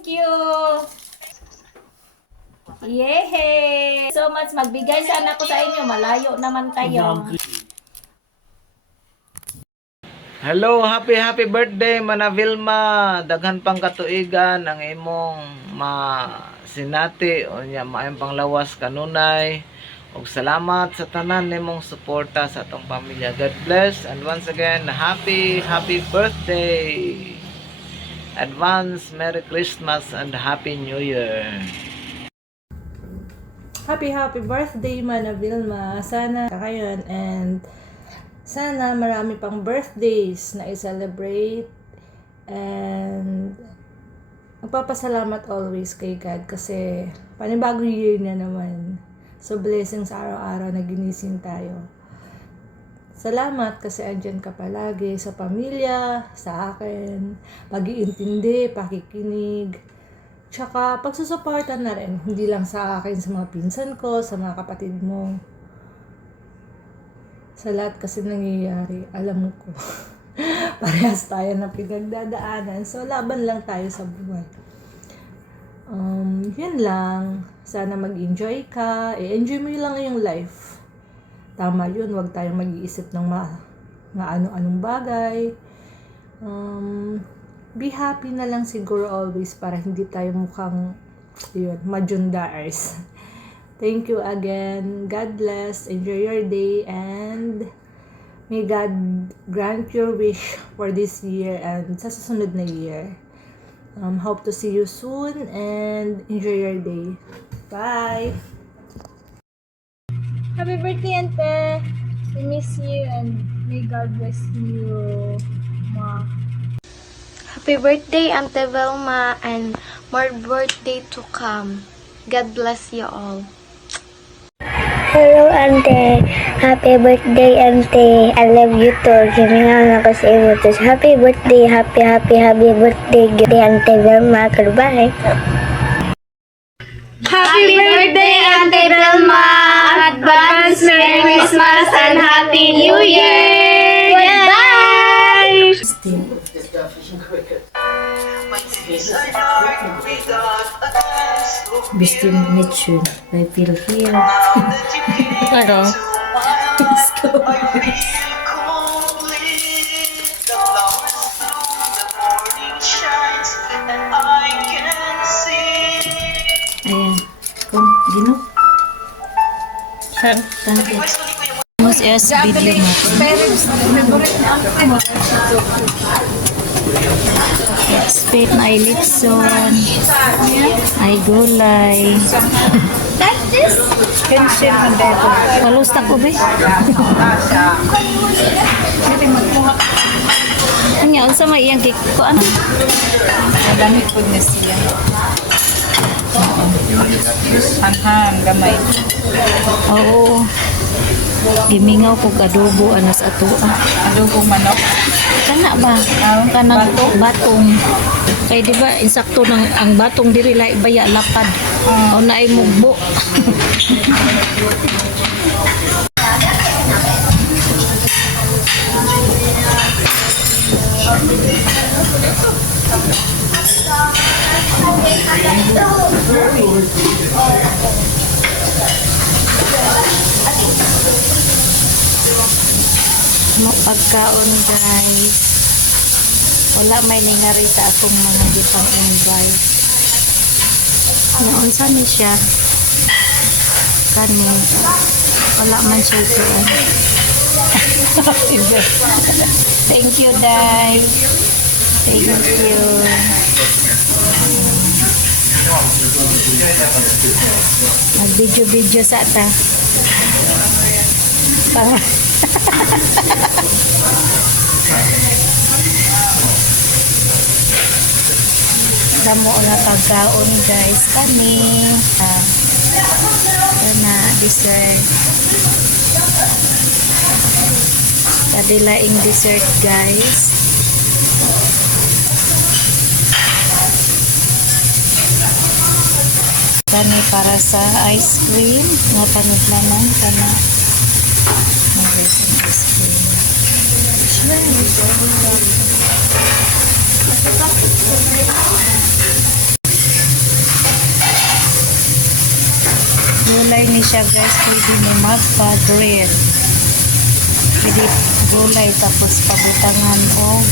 Thank you! Yehey! So much, magbigay sana ako sa inyo. Malayo naman kayo. Hello, happy birthday Mana Vilma. Daghan pang katuigan ang imong sinati o nya maayong panglawas kanunay. Og salamat sa tanan nimong suporta sa atong pamilya. God bless, and once again, happy birthday. Advance Merry Christmas and Happy New Year. Happy birthday, Mana Vilma. Sana kayon and sana marami pang birthdays na i-celebrate. And magpapasalamat always kay God kasi panibagong year na naman. So blessings araw-araw na ginising tayo. Salamat kasi andyan ka palagi sa pamilya, sa akin, pag-iintindi, pakikinig, tsaka pagsusuporta na rin, hindi lang sa akin, sa mga pinsan ko, sa mga kapatid mo. Sa lahat kasi nangyayari, alam ko. Parehas tayo na pinagdadaanan. So, laban lang tayo sa buhay. Yun lang. Sana mag-enjoy ka. I-enjoy mo lang yung life. Tama yun, huwag tayong mag-iisip ng ano-anong bagay. Be happy na lang siguro always para hindi tayo mukhang majundaers. Thank you again. God bless. Enjoy your day and may God grant your wish for this year and sa susunod na year. Hope to see you soon and enjoy your day. Bye! Happy birthday, Ante! We miss you and may God bless you, Ma. Happy birthday, Ante Velma, and more birthday to come. God bless you all. Hello, Ante. Happy birthday, Ante. I love you too. Himingan ako sa imo. Happy birthday, happy birthday, Ante Velma. Goodbye. Happy birthday, Ante Velma! Advance Merry Christmas and Happy New Year! Goodbye! Bistin Mitchell, I feel here. Ano? Ayan. Kung, gino? Saan? Mas yes, video mo. Spit na ilitson. Ay gulay. Kalusta ko ba? Anya, unsa may iyang cake ko ano? Malamig po na siya. Hanghang, gamay. Oo. Gimingaw ko adobo anas ato. Adobong manok. Kana ba? Kanang batong. Kay di ba insakto ng ang batong diri lay baya lapad. O naay mugbo. Mo pagkaon guys. Wala may ningarita akong mga gipang invite. Noon sa ni siya. Kani. Wala man siya doon. Thank you, Dave. Thank you. Mag-video sa ata. Damo na pagkaon guys kami. Na dessert. Kadilaing dessert guys. Kani para sa ice cream nga panudlanan kana. Ice cream. gulay ni siya guys, pwede mo magpa-grill. Pwede gulay tapos pabutangan o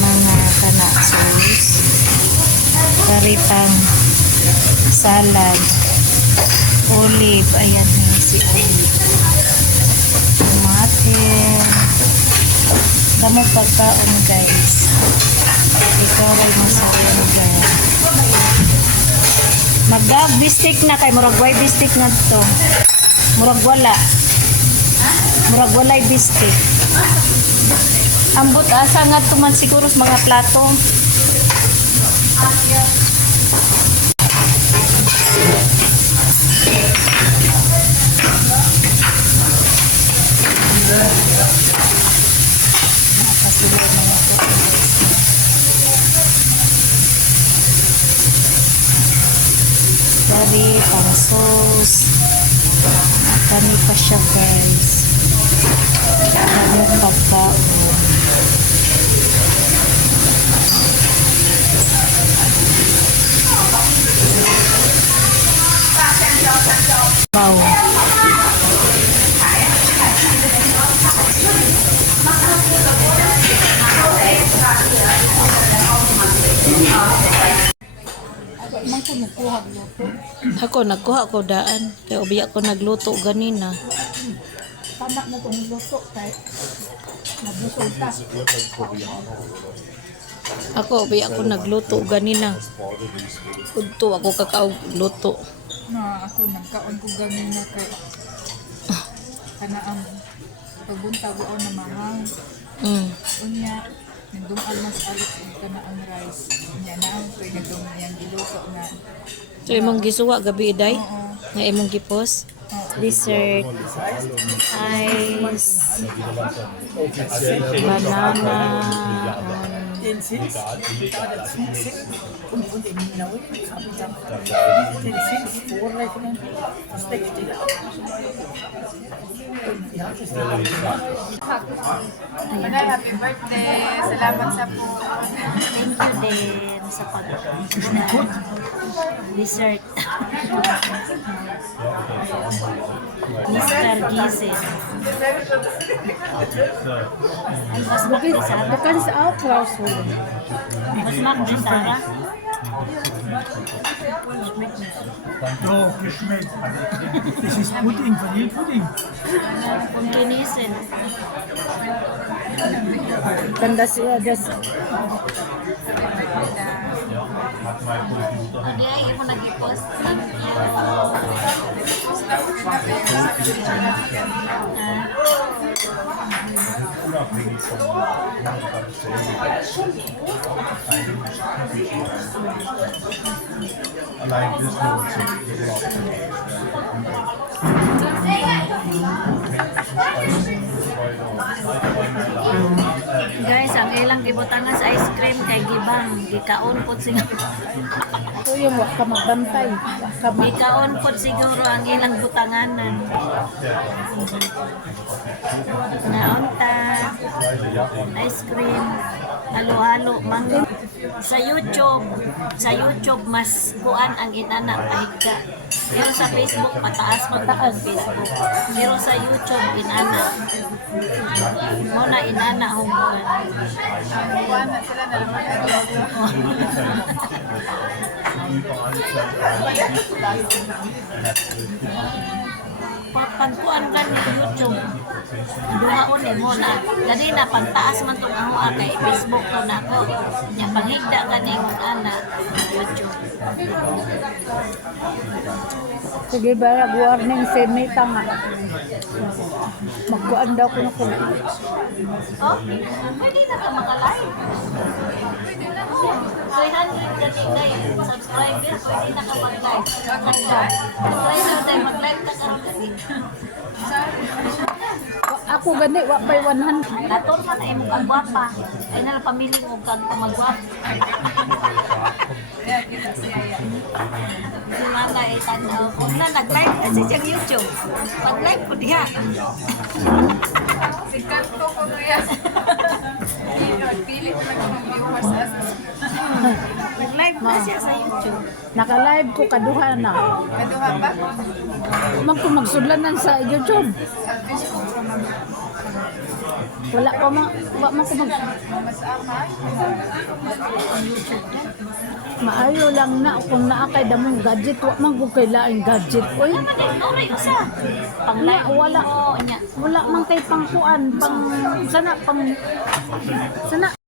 mga kana sauce. Karitang salad. Olive, ayan yung si olive. Tomate. Damo pagkaon guys. Ikaw ay masarap guys. Magdag bistik na kay murag way bistik na to. Murag wala. Murag walay bistik. Ambot asa nga tuman siguro sa mga plato. Nakasulit na ito. Dari pang sauce. Kani pa siya guys. Kani pagkaon. Wow. Ako nagkuha ko daan kay ubiya ko nagluto ganina. Tama na itong luto kay nabusog ka. Ako ubiya ko nagluto ganina. Udto ako kakaog luto. Na ako nagkaon ko ganina kay kanaan pagbuntag ko na mahang. Unya nagdumal mas alit ang kanaang rice. Unya na ang pwede nagdum yang giluto na. So imong gisuwa gabi iday? Oo. Nga imong gipos? Dessert. Ice. Banana. Happy birthday! Salamat sa po. Thank you din sa pag dessert. Mr. Gizen. Ay, mas magdesara. Bukan sa outhouse. Mas magdesara. Oh, geschmeckt. Das ist Pudding, Vanillepudding. Kung kinisin. Tanda siya, das Adi ay imo nag-post. Allein das lohnt sich. Guys, ang ilang gibutangan sa ice cream kay gibang gikaon pud siguro. ito yung wak ka magbantay. Wak ka Gikaon pud siguro ang ilang butanganan. Naunta ice cream halo-halo mango. Sa YouTube mas kuan ang inana pahigda. Pero sa Facebook pataas man ang Facebook. Pero sa YouTube inana. Mo na inana humuan. kuha na sila na naman. Pagkuan ka ni YouTube. Duhaon ni mo na. Ganina pagtaas man tong ako kay Facebook ko na ko. Nya panghigda ka ni ana YouTube. Sige ba, warning sa may tanga. Magkuhan daw ko na kung Oh, pwede na ka maka-live. 300 kasi guys, subscriber, pwede na ka mag-live. Try na tayo mag-live ka karon kasi. ako gani, wak pa'y 100. Lator man ay mukha gwapa. Ay na lang pamili mo kag magwapa. Si Mama ay tanaw. Kung na nag-live kasi siyang YouTube. Pag-live po diha. Sikat ko ko kaya. Pili ko lang ng viewers as Nag-live na siya sa YouTube. Naka-live ko kaduha na. Kaduha ba? Magsudlanan sa YouTube. Wala pa ma ko mag maayo lang na kung naa kay damong gadget wa man ko kay laing gadget oy wala man kay pangkuan pang sana